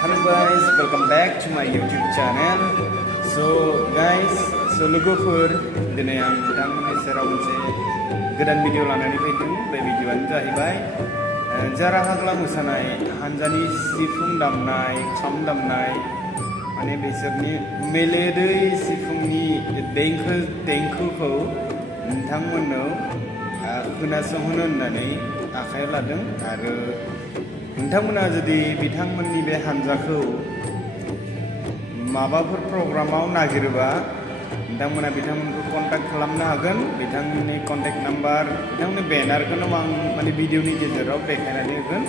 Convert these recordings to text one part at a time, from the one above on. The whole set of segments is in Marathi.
Hello guys, welcome back to my YouTube channel. So guys, लोगोफोर दिनै आं बिथांमोननि सेराव मोनसे गोदान भिडिअ लानानै फैदों। बे भिडिअआनो जाहैबाय जारा फाग्ला मोसानाय हानजानि सिफुं दामनाय, खाम दामनाय, माने बिसोरनि मेलेदै सिफुंनि देंखोखौ नोंथांमोननो खोनासंहोनो होननानै आखायाव लादों। आरो नोंथांमोना जुदि बिथांमोननि बे हानजाखौ माबाफोर प्रग्रामाव नागिरोबा नोंथांमोना बिथांमोनखौ कन्टेक्ट खालामनो हागोन। बिथांमोननि कन्टेक्ट नाम्बार, बिथांमोननि बेनारखौनो आं माने भिडिअनि गेजेराव देखायनानै होगोन।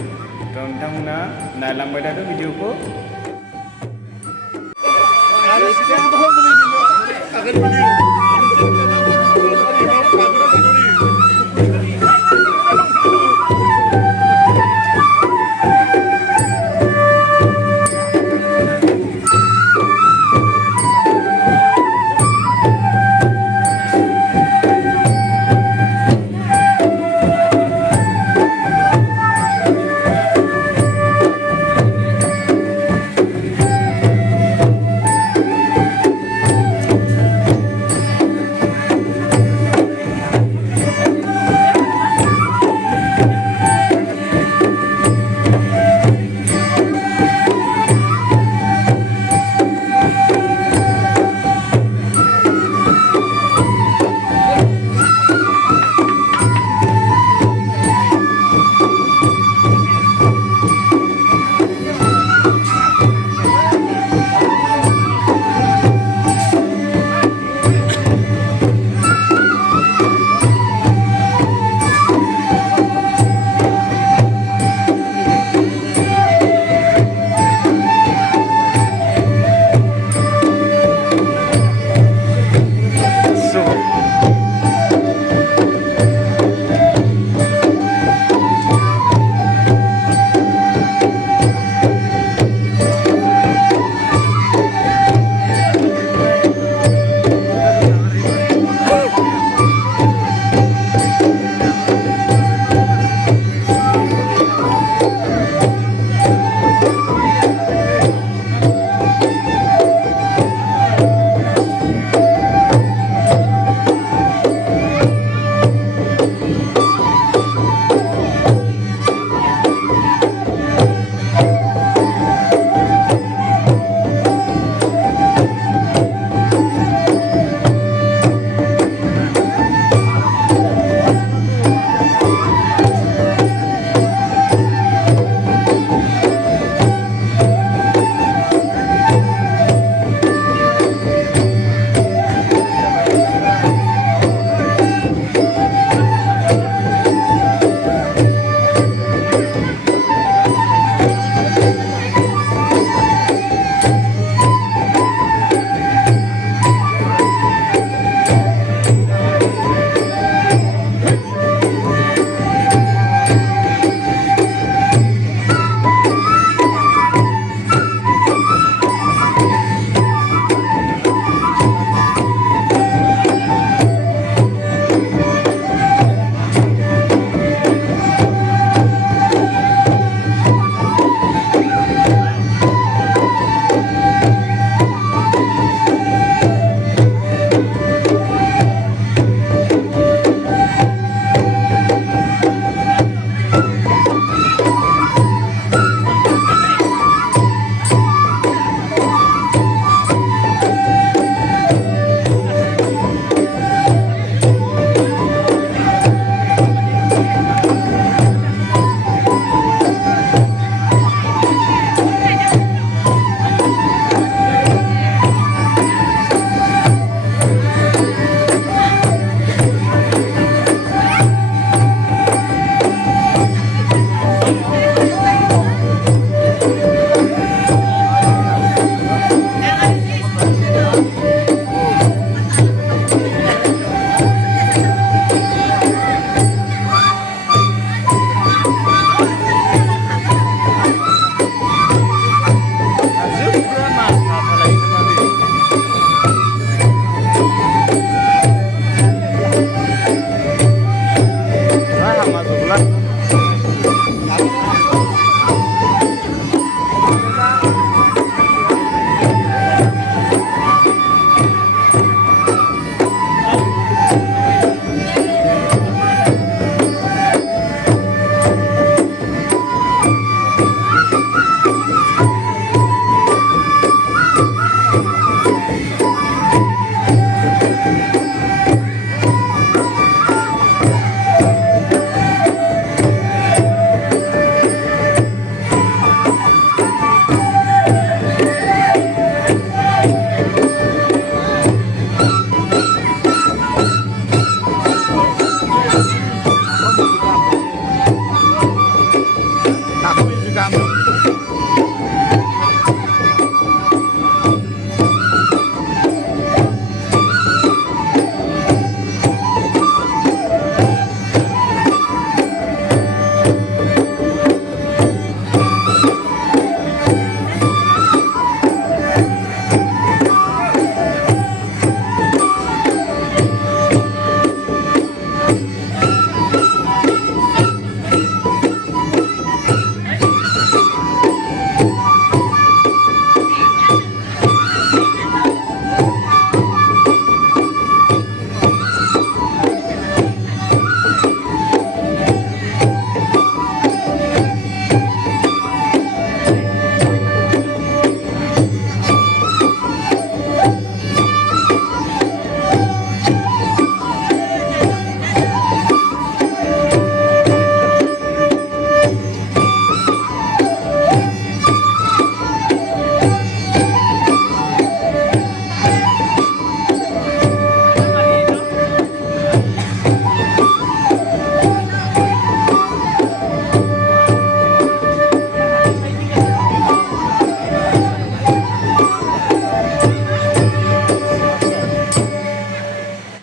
थ' नोंथांमोना नायलांबाय थादो भिडिअखौ।